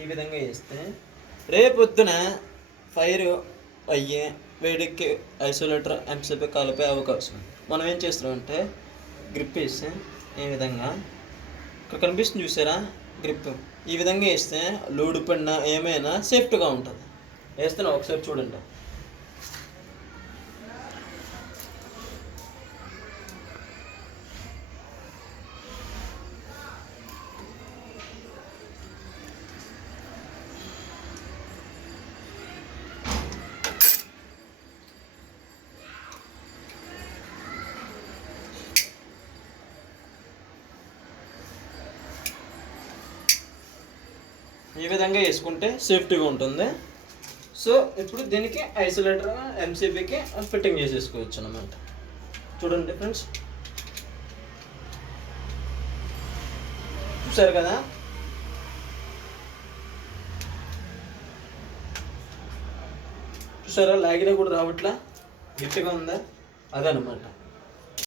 ఈ విధంగా వేస్తే రేపొద్దున ఫైర్ అయ్యి వేడికి ఐసోలేటర్ ఎంతసేపు కలిపే అవకాశం. మనం ఏం చేస్తున్నామంటే గ్రిప్ వేస్తే ఈ విధంగా ఇక్కడ కనిపిస్తుంది చూసారా గ్రిప్, ఈ విధంగా వేస్తే లోడ్ పడినా ఏమైనా సేఫ్టీగా ఉంటుంది. వేస్తున్నా ఒకసారి చూడండి. ఈ విధంగా వేసుకుంటే సేఫ్టీగా ఉంటుంది. సో ఇప్పుడు దీనికి ఐసోలేటర్ ఎంసీబీకి ఫిట్టింగ్ చేసేసుకోవచ్చు అన్నమాట. చూడండి ఫ్రెండ్స్, చూసారు కదా. చూసారా లాగినా కూడా రావట్లా, గట్టిగా ఉందా, అదనమాట.